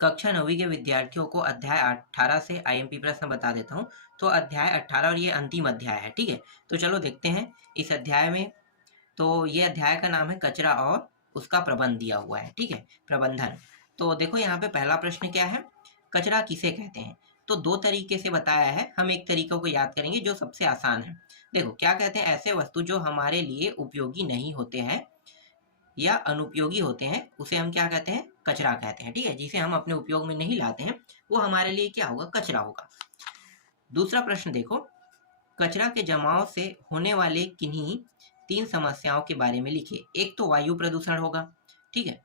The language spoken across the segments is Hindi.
कक्षा 9वीं के विद्यार्थियों को अध्याय 18 से आईएमपी प्रश्न बता देता हूँ। तो अध्याय 18 और ये अंतिम अध्याय है, ठीक है। तो चलो देखते हैं इस अध्याय में। तो ये अध्याय का नाम है कचरा और उसका प्रबंध दिया हुआ है, ठीक है, प्रबंधन। तो देखो यहाँ पे पहला प्रश्न क्या है, कचरा किसे कहते हैं। तो दो तरीके से बताया है, हम एक तरीके को याद करेंगे जो सबसे आसान है। देखो क्या कहते हैं, ऐसे वस्तु जो हमारे लिए उपयोगी नहीं होते हैं या अनुपयोगी होते हैं, उसे हम क्या कहते हैं, कचरा कहते हैं, ठीक है। जिसे हम अपने उपयोग में नहीं लाते हैं वो हमारे लिए क्या होगा, कचरा होगा। दूसरा प्रश्न देखो, कचरा के जमाव से होने वाले किन्हीं 3 समस्याओं के बारे में लिखिए। एक तो वायु प्रदूषण होगा, ठीक है।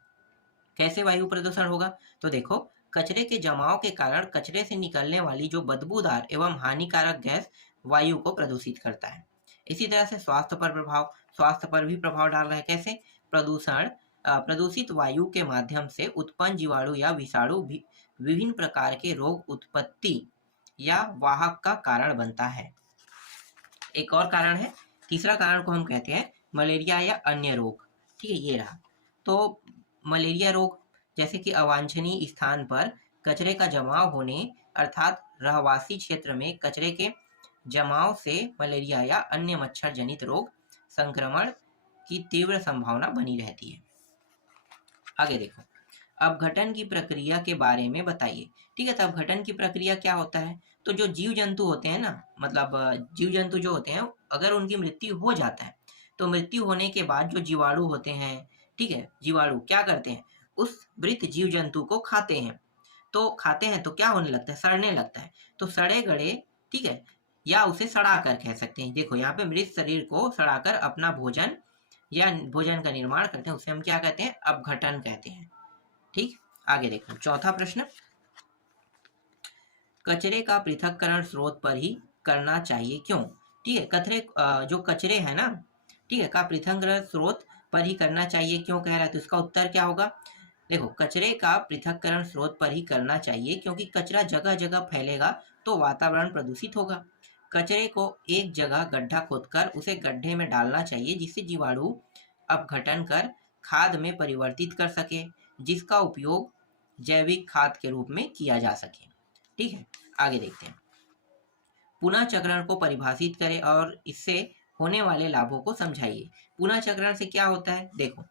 कैसे वायु प्रदूषण होगा, तो देखो कचरे के जमाव के कारण कचरे से निकलने वाली जो बदबूदार एवं हानिकारक गैस वायु को प्रदूषित करता है। इसी तरह से स्वास्थ्य पर प्रभाव, स्वास्थ्य पर भी प्रभाव डाल रहा है। कैसे, प्रदूषित वायु के माध्यम से उत्पन्न जीवाणु या विषाणु भी विभिन्न प्रकार के रोग उत्पत्ति या वाहक का कारण बनता है। एक और कारण है, तीसरा कारण को हम कहते हैं मलेरिया या अन्य रोग, ठीक है, ये रहा। तो मलेरिया रोग, जैसे कि अवांछनीय स्थान पर कचरे का जमाव होने अर्थात रहवासी क्षेत्र में कचरे के जमाव से मलेरिया या अन्य मच्छर जनित रोग संक्रमण की तीव्र संभावना बनी रहती है। आगे देखो, अपघटन की प्रक्रिया के बारे में बताइए, ठीक है। तो अपघटन की प्रक्रिया क्या होता है, तो जो जीव जंतु होते हैं ना, मतलब जीव जंतु जो होते हैं, अगर उनकी मृत्यु हो जाता है तो मृत्यु होने के बाद जो जीवाणु होते हैं, ठीक है, जीवाणु क्या करते हैं, उस मृत जीव जंतु को खाते हैं। तो खाते हैं तो क्या होने लगता है, सड़ने लगता है। तो सड़े गड़े, ठीक है, या उसे सड़ा कर कह सकते हैं। देखो यहाँ पे मृत शरीर को सड़ाकर अपना भोजन या भोजन का निर्माण करते हैं, उसे हम क्या कहते हैं, अपघटन कहते हैं, ठीक। आगे देखो, चौथा प्रश्न, कचरे का पृथक्करण स्रोत पर ही करना चाहिए, क्यों, ठीक है। जो कचरे है ना, ठीक है, का पृथक्करण स्रोत पर ही करना चाहिए, क्यों कह रहा है, तो इसका उत्तर क्या होगा। देखो कचरे का पृथक्करण स्रोत पर ही करना चाहिए क्योंकि कचरा जगह जगह फैलेगा तो वातावरण प्रदूषित होगा। कचरे को एक जगह गड्ढा खोदकर उसे गड्ढे में डालना चाहिए जिससे जीवाणु अपघटन कर खाद में परिवर्तित कर सके, जिसका उपयोग जैविक खाद के रूप में किया जा सके, ठीक है। आगे देखते हैं, पुनः चक्रण को परिभाषित करें और इससे होने वाले लाभों को समझाइए। पुनः चक्रण से क्या होता है, देखो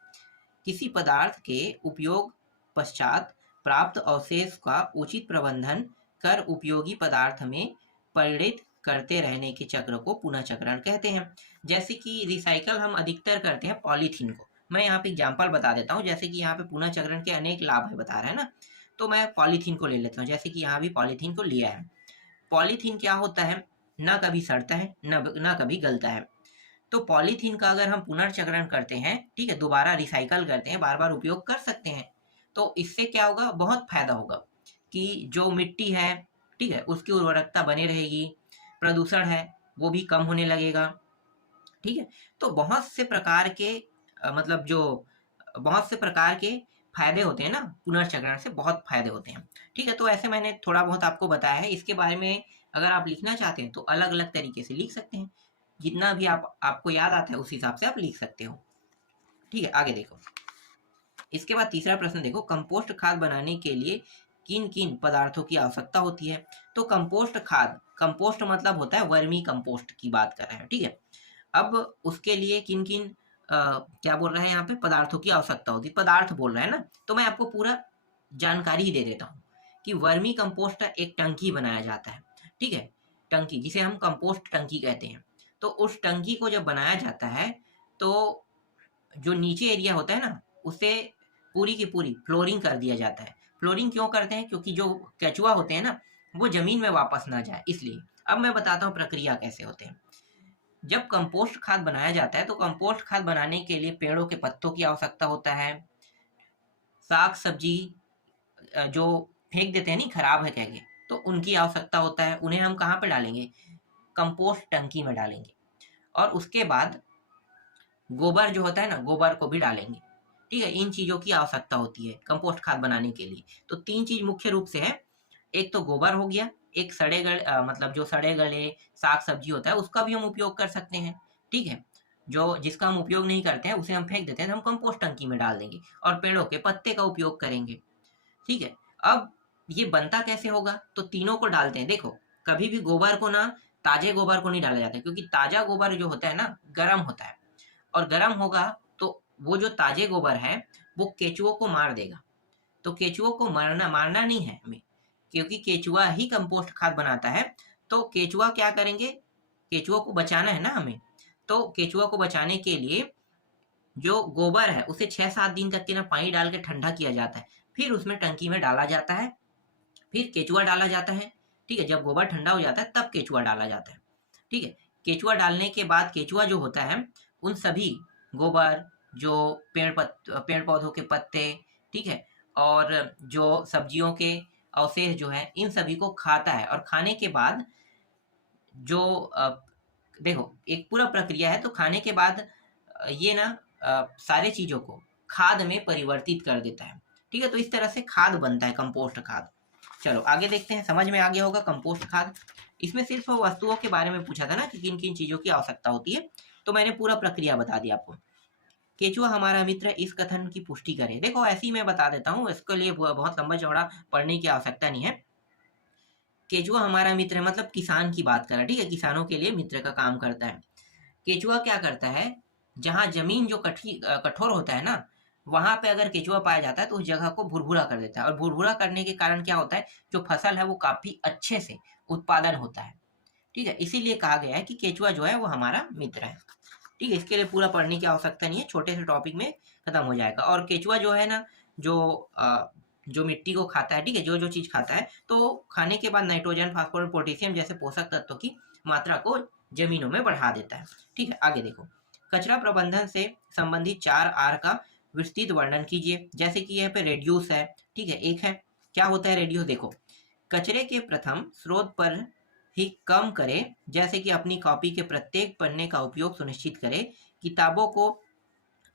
किसी पदार्थ के उपयोग पश्चात प्राप्त अवशेष का उचित प्रबंधन कर उपयोगी पदार्थ में परिणित करते रहने के चक्र को पुनः चक्रण कहते हैं। जैसे कि रिसाइकल हम अधिकतर करते हैं पॉलीथीन को। मैं यहाँ पे एग्जाम्पल बता देता हूँ, जैसे कि यहाँ पे पुनः चक्रण के अनेक लाभ है बता रहा है ना, तो मैं पॉलीथीन को ले लेता हूँ। जैसे कि यहाँ भी पॉलीथीन को लिया है। पॉलीथीन क्या होता है, न कभी सड़ता है न कभी गलता है। तो पॉलीथीन का अगर हम पुनर्चक्रण करते हैं, ठीक है, दोबारा रिसाइकल करते हैं, बार बार उपयोग कर सकते हैं, तो इससे क्या होगा, बहुत फायदा होगा कि जो मिट्टी है, ठीक है, उसकी उर्वरकता बनी रहेगी, प्रदूषण है वो भी कम होने लगेगा, ठीक है। तो बहुत से प्रकार के मतलब जो बहुत से प्रकार के फायदे होते हैं ना, पुनर्चक्रण से बहुत फायदे होते हैं, ठीक है। तो ऐसे मैंने थोड़ा बहुत आपको बताया है। इसके बारे में अगर आप लिखना चाहते हैं तो अलग अलग तरीके से लिख सकते हैं, जितना भी आपको याद आता है उस हिसाब से आप लिख सकते हो, ठीक है। आगे देखो, इसके बाद तीसरा प्रश्न देखो, कंपोस्ट खाद बनाने के लिए किन किन पदार्थों की आवश्यकता होती है। तो कंपोस्ट खाद, कंपोस्ट मतलब होता है वर्मी कंपोस्ट की बात कर रहे हैं, ठीक है। अब उसके लिए किन किन क्या बोल रहे हैं यहाँ पे, पदार्थों की आवश्यकता होती है, पदार्थ बोल रहे हैं ना, तो मैं आपको पूरा जानकारी ही दे देता हूँ कि वर्मी कंपोस्ट का एक टंकी बनाया जाता है, ठीक है, टंकी जिसे हम कंपोस्ट टंकी कहते हैं। तो उस टंकी को जब बनाया जाता है तो जो नीचे एरिया होता है ना, उसे पूरी की पूरी फ्लोरिंग कर दिया जाता है। फ्लोरिंग क्यों करते हैं, क्योंकि जो केचुआ होते हैं ना वो जमीन में वापस ना जाए, इसलिए। अब मैं बताता हूँ प्रक्रिया कैसे होते हैं। जब कंपोस्ट खाद बनाया जाता है तो कंपोस्ट खाद बनाने के लिए पेड़ों के पत्तों की आवश्यकता होता है, साग सब्जी जो फेंक देते हैं नहीं, खराब है कह के, तो उनकी आवश्यकता होता है। उन्हें हम कहाँ पे डालेंगे, कंपोस्ट टंकी में डालेंगे। और उसके बाद गोबर जो होता है ना, गोबर को भी डालेंगे, ठीक है। इन चीज़ों की आवश्यकता होती है कंपोस्ट खाद बनाने के लिए। तो 3 चीज़ मुख्य रूप से है, एक तो गोबर हो गया, एक सड़े गले मतलब जो सड़े गले साग सब्जी होता है उसका भी हम उपयोग कर सकते हैं, ठीक है। जो जिसका हम उपयोग नहीं करते हैं उसे हम फेंक देते हैं, तो हम कंपोस्ट टंकी में डाल देंगे और पेड़ों के पत्ते का उपयोग करेंगे, ठीक है। अब ये बनता कैसे होगा, तो तीनों को डालते हैं। देखो कभी भी गोबर को ना ताजे गोबर को नहीं डाला जाता, क्योंकि ताजा गोबर जो होता है ना गर्म होता है, और गर्म होगा तो वो जो ताजे गोबर है वो केचुओं को मार देगा। तो केचुओं को मारना नहीं है हमें, क्योंकि केचुआ ही कंपोस्ट खाद बनाता है। तो केचुआ क्या करेंगे, केचुओं को बचाना है ना हमें, तो केचुआ को बचाने के लिए जो गोबर है उसे 6-7 दिन तक के ना पानी डाल के ठंडा किया जाता है, फिर उसमें टंकी में डाला जाता है, फिर केचुआ डाला जाता है। ठीक है, जब गोबर ठंडा हो जाता है तब केचुआ डाला जाता है। ठीक है, केचुआ डालने के बाद केचुआ जो होता है उन सभी गोबर, जो पेड़ पौधों के पत्ते, ठीक है, और जो सब्जियों के अवशेष जो है इन सभी को खाता है, और खाने के बाद जो देखो एक पूरा प्रक्रिया है, तो खाने के बाद ये ना सारे चीजों को खाद में परिवर्तित कर देता है। ठीक है, तो इस तरह से खाद बनता है, कंपोस्ट खाद। चलो आगे देखते हैं, समझ में आ गया होगा कंपोस्ट खाद। इसमें सिर्फ वस्तुओं के बारे में पूछा था ना कि किन किन चीजों की आवश्यकता होती है, तो मैंने पूरा प्रक्रिया बता दिया आपको। केचुआ हमारा मित्र इस कथन की पुष्टि करे। देखो ऐसे ही मैं बता देता हूँ, इसके लिए बहुत लंबा चौड़ा पढ़ने की आवश्यकता नहीं है। केचुआ हमारा मित्र है मतलब किसान की बात कर रहा है, ठीक है, किसानों के लिए मित्र का काम करता है। केचुआ क्या करता है, जहाँ जमीन जो कठोर होता है ना, वहां पे अगर केचुआ पाया जाता है तो उस जगह को भुरभुरा कर देता है, और भुरभुरा करने के कारण क्या होता है, जो फसल है वो काफी अच्छे से उत्पादन होता है। ठीक है, इसीलिए कहा गया है कि केचुआ जो है वो हमारा मित्र है। ठीक है, इसके लिए पूरा पढ़ने की आवश्यकता नहीं है, छोटे से टॉपिक में खत्म हो जाएगा। और केचुआ जो है ना, जो मिट्टी को खाता है, ठीक है, जो जो चीज खाता है, तो खाने के बाद नाइट्रोजन, फास्फोरस, पोटेशियम जैसे पोषक तत्वों की मात्रा को जमीनों में बढ़ा देता है। ठीक है, आगे देखो, कचरा प्रबंधन से संबंधित 4 आर का विस्तृत वर्णन कीजिए। जैसे कि यहाँ पे रेड्यूस है, ठीक है, एक है, क्या होता है रेड्यूस, देखो कचरे के प्रथम स्रोत पर ही कम करें, जैसे कि अपनी कॉपी के प्रत्येक पन्ने का उपयोग सुनिश्चित करें, किताबों को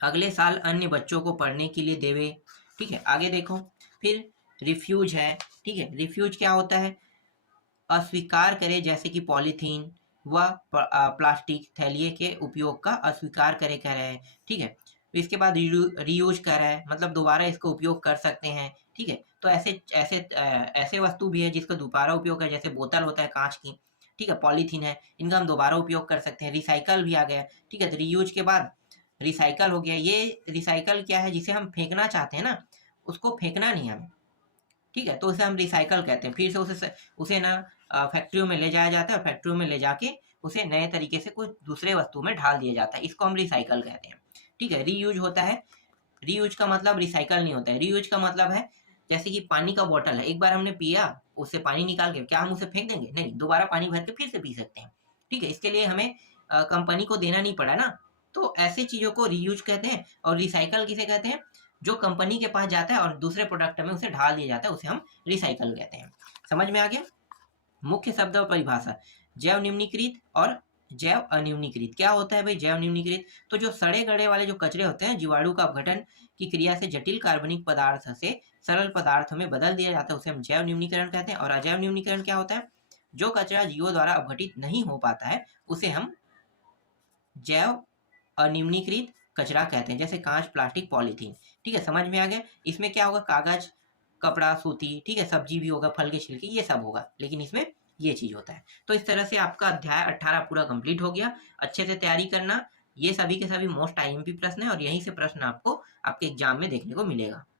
अगले साल अन्य बच्चों को पढ़ने के लिए देवे। ठीक है, आगे देखो, फिर रिफ्यूज है। ठीक है, रिफ्यूज क्या होता है, अस्वीकार करे, जैसे कि पॉलीथीन व प्लास्टिक थैलिए के उपयोग का अस्वीकार करे कह रहे हैं। ठीक है, इसके बाद रीयूज कर रहा है, मतलब दोबारा इसको उपयोग कर सकते हैं। ठीक है, तो ऐसे ऐसे ऐसे वस्तु भी है जिसका दोबारा उपयोग है, जैसे बोतल होता है कांच की, ठीक है, पॉलीथीन है, इनका हम दोबारा उपयोग कर सकते हैं। रिसाइकल भी आ गया। ठीक है, तो रीयूज के बाद रिसाइकल हो गया। ये रिसाइकल क्या है, जिसे हम फेंकना चाहते हैं ना, उसको फेंकना नहीं हमें, ठीक है, तो उसे हम रिसाइकल कहते हैं। फिर से उसे ना फैक्ट्रियों में ले जाया जाता है, और फैक्ट्रियों में ले जाके उसे नए तरीके से कुछ दूसरे वस्तु में ढाल दिया जाता है, इसको हम रिसाइकल कहते हैं। ठीक है, रीयूज होता है, रीयूज का मतलब रिसाइकल नहीं होता है। रीयूज का मतलब है जैसे कि पानी का बोतल है, एक बार हमने पिया, उससे पानी निकाल के क्या हम उसे फेंक देंगे, नहीं, दोबारा पानी भर के फिर से पी सकते हैं। ठीक है, इसके लिए हमें कंपनी को देना नहीं पड़ा ना, तो ऐसे चीजों को रीयूज कहते हैं। और रिसाइकल किसे कहते हैं, जो कंपनी के पास जाता है और दूसरे प्रोडक्ट में उसे ढाल दिया जाता है, उसे हम रिसाइकल कहते हैं। समझ में आ गया। मुख्य शब्द और परिभाषा, जैव निम्नीकृत और जैव अनिम्नीकृत। क्या होता है भाई जैव निम्नीकृत, तो जो सड़े गड़े वाले जो कचरे होते हैं, जीवाणु का अपघटन की क्रिया से जटिल कार्बनिक पदार्थ से सरल पदार्थों में बदल दिया जाता है, उसे हम जैव निम्नीकरण कहते हैं। और अजैव निम्नीकरण क्या होता है, जो कचरा जीवों द्वारा अपघटित नहीं हो पाता है उसे हम जैव अनिम्नीकृत कचरा कहते हैं, जैसे कांच, प्लास्टिक, पॉलीथीन। ठीक है, समझ में आ गया। इसमें क्या होगा, कागज, कपड़ा, सूती, ठीक है, सब्जी भी होगा, फल के छिलके, ये सब होगा, लेकिन इसमें ये चीज होता है। तो इस तरह से आपका अध्याय 18 पूरा कंप्लीट हो गया। अच्छे से तैयारी करना, ये सभी के सभी मोस्ट आईएमपी प्रश्न है, और यहीं से प्रश्न आपको आपके एग्जाम में देखने को मिलेगा।